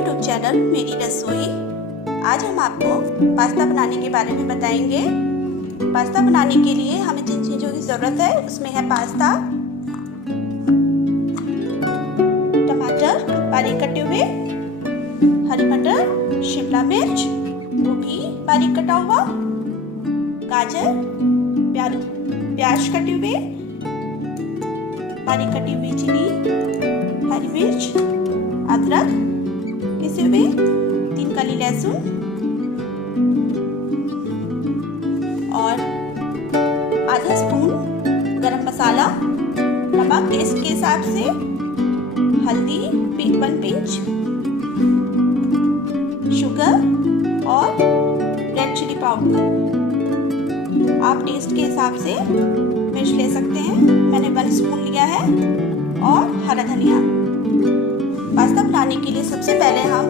YouTube channel मेरी रसोई। आज हम आपको पास्ता बनाने के बारे में बताएंगे। पास्ता बनाने के लिए हमें जिन चीज़ों की ज़रूरत है उसमें है पास्ता, टमाटर बारीक कटे हुए, हरी मटर, शिमला मिर्च, गोभी बारीक कटा हुआ, गाजर, प्याज कटे हुए, बारीक कटी हुई चिली, हरी मिर्च, अदरक पिसे हुए, 3 कली लहसुन और आधा स्पून गरम मसाला, नमक टेस्ट के हिसाब से, हल्दी 1 पिंच, शुगर और रेड चिली पाउडर। आप टेस्ट के हिसाब से मिर्च ले सकते हैं। मैंने 1 स्पून लिया है और हरा धनिया। पास्ता बनाने के लिए सबसे पहले हम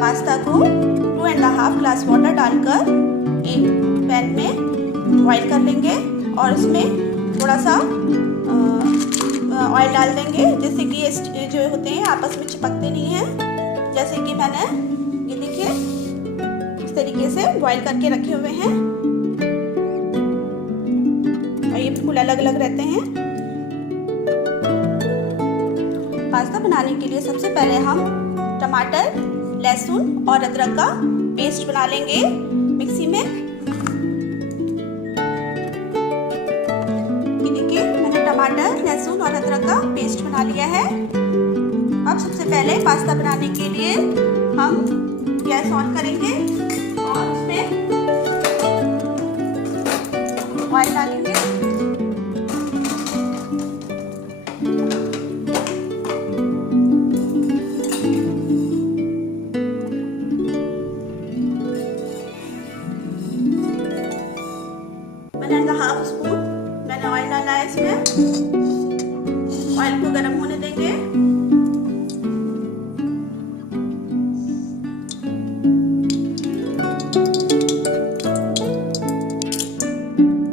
पास्ता को 2.5 ग्लास वाटर डालकर एक पैन में बॉईल कर लेंगे और उसमें थोड़ा सा ऑयल डाल देंगे, जैसे कि ये जो होते हैं आपस में चिपकते नहीं हैं। जैसे कि मैंने ये देखिए इस तरीके से बॉईल करके रखे हुए हैं और ये बिल्कुल अलग अलग रहते हैं। पास्ता बनाने के लिए सबसे पहले हम टमाटर, लहसुन और अदरक का पेस्ट बना लेंगे मिक्सी में। ये देखिए मैंने टमाटर, लहसुन और अदरक का पेस्ट बना लिया है। अब सबसे पहले पास्ता बनाने के लिए हम गैस ऑन करेंगे और उसमें ऑयल डालेंगे। ½ स्पून मैंने ऑयल डाला है इसमें। ऑयल को गर्म होने देंगे।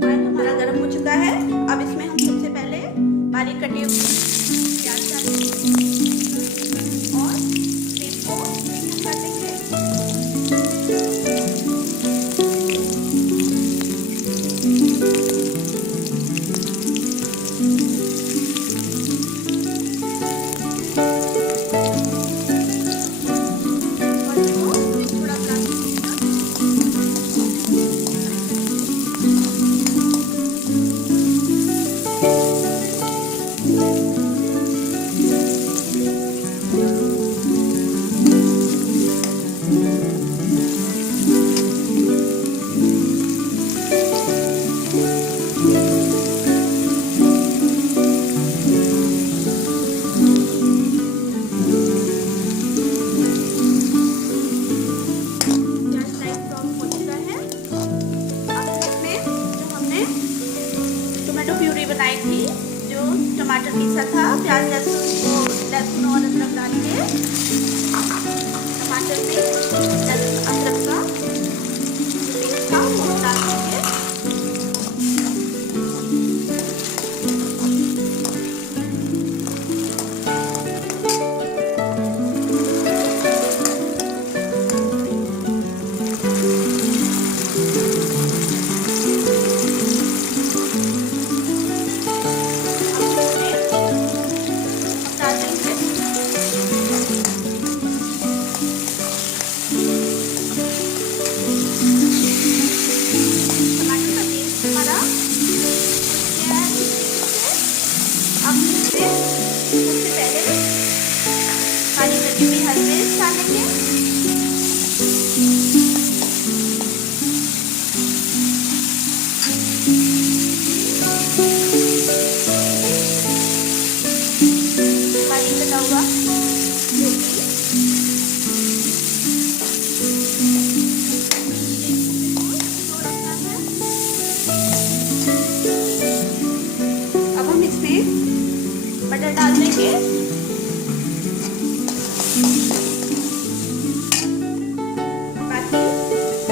ऑयल हमारा गर्म हो चुका है। अब इसमें हम सबसे पहले बारीक कटे हुए प्याज डालेंगे और फ्लेम को मीडियम कर देंगे। प्यूरी बनाई थी, जो टमाटर पीसा था, प्याज लहसुन और अदरक डाल के टमाटर में लहसुन अदरक का पेस्ट था वो डाल देंगे। अब इसमें सबसे पहले हरी कटी हुई हरी मिर्च डालेंगे, बारीक कटा हुआ गोभी, अब हम इसमें बटर डाल देंगे।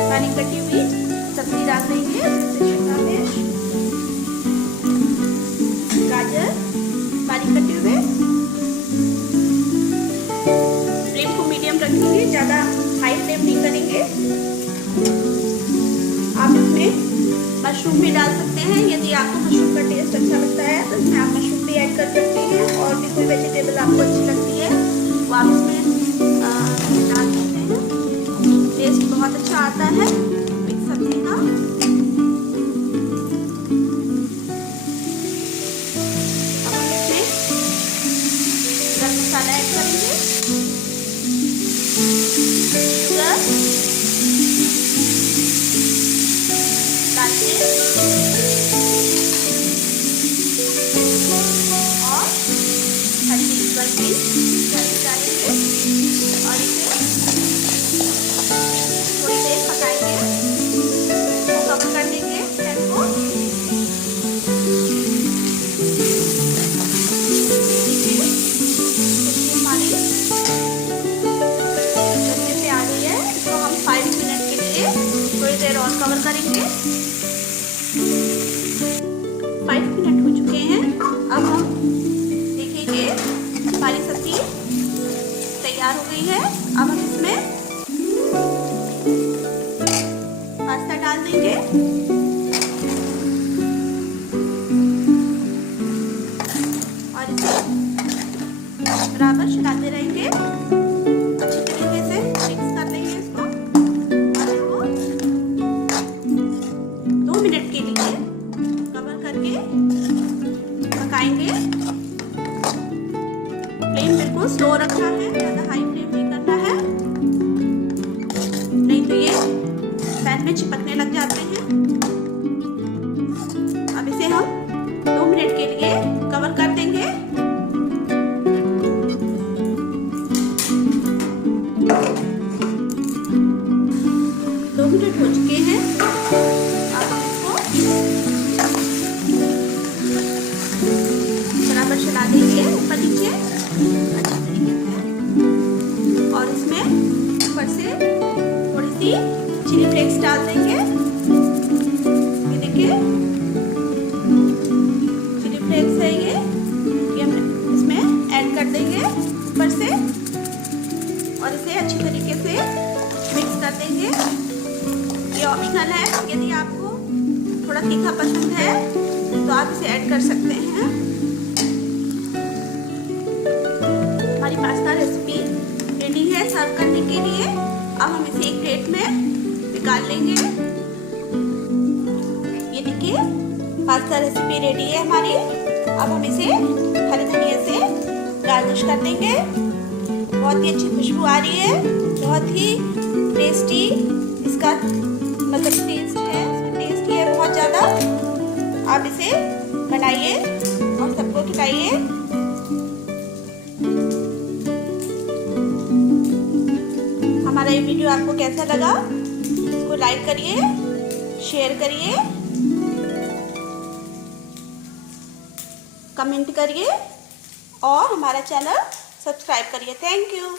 बारीक कटी हुई सब्जी डाल देंगे, जैसे शिमला मिर्च, गाजर बारीक कटे हुए। फ्लेम को मीडियम रखेंगे डालेंगे। आप इसमें मशरूम भी डाल सकते हैं। यदि आपको मशरूम का टेस्ट अच्छा लगता है तो इसमें आप मशरूम भी ऐड कर सकते हैं। और भी कोई वेजिटेबल आपको अच्छी लगती है वो आप इसमें डाल सकते हैं। टेस्ट बहुत अच्छा आता है मिक्स सब्जी का। अब हम इसमें गरम मसाला ऐड करेंगे, शुगर डाल के और हल्दी डालेंगे और इसे थोड़ी देर पकाएंगे। इसको कवर कर देंगे पैन को। हमारी जल्दी से आ गई है। इसको हम 5 मिनट के लिए थोड़ी देर और कवर करेंगे। 5 मिनट हो चुके हैं। अब हम देखेंगे हमारी सब्जी तैयार हो गई है। अब हम इसमें पास्ता डाल देंगे और इसे बराबर चलाते रहेंगे। अच्छी तरीके से मिक्स कर देंगे इसको और इसको 2 मिनट के लिए कवर करके पकाएंगे। फ्लेम बिल्कुल स्लो रखना है, ज़्यादा हाई फ्लेम नहीं करना है, नहीं तो ये पैन में चिपकने लग जाते हैं। अब इसे हम 2 मिनट के लिए कवर कर देंगे। 2 मिनट हो चुके हैं। अब इसको बराबर चला देंगे ऊपर नीचे अच्छी तरीके से और इसमें ऊपर से थोड़ी सी चिली फ्लेक्स डाल देंगे। ये देखिए चिली फ्लेक्स है ये हम इसमें ऐड कर देंगे ऊपर से और इसे अच्छी तरीके से मिक्स कर देंगे। ये ऑप्शनल है, यदि आपको थोड़ा तीखा पसंद है तो आप इसे ऐड कर सकते हैं। हमारी पास्ता रेसिपी रेडी है सर्व करने के लिए। अब हम इसे एक प्लेट में निकाल लेंगे। ये देखिए पास्ता रेसिपी रेडी है हमारी। अब हम इसे हरे धनिया से गार्निश कर देंगे। बहुत ही अच्छी खुशबू आ रही है, बहुत ही टेस्टी इसका मतलब टेस्ट है, टेस्टी है बहुत ज़्यादा। आप इसे बनाइए और सबको खिलाइए। हमारा ये वीडियो आपको कैसा लगा इसको लाइक करिए, शेयर करिए, कमेंट करिए और हमारा चैनल सब्सक्राइब करिए। Thank you.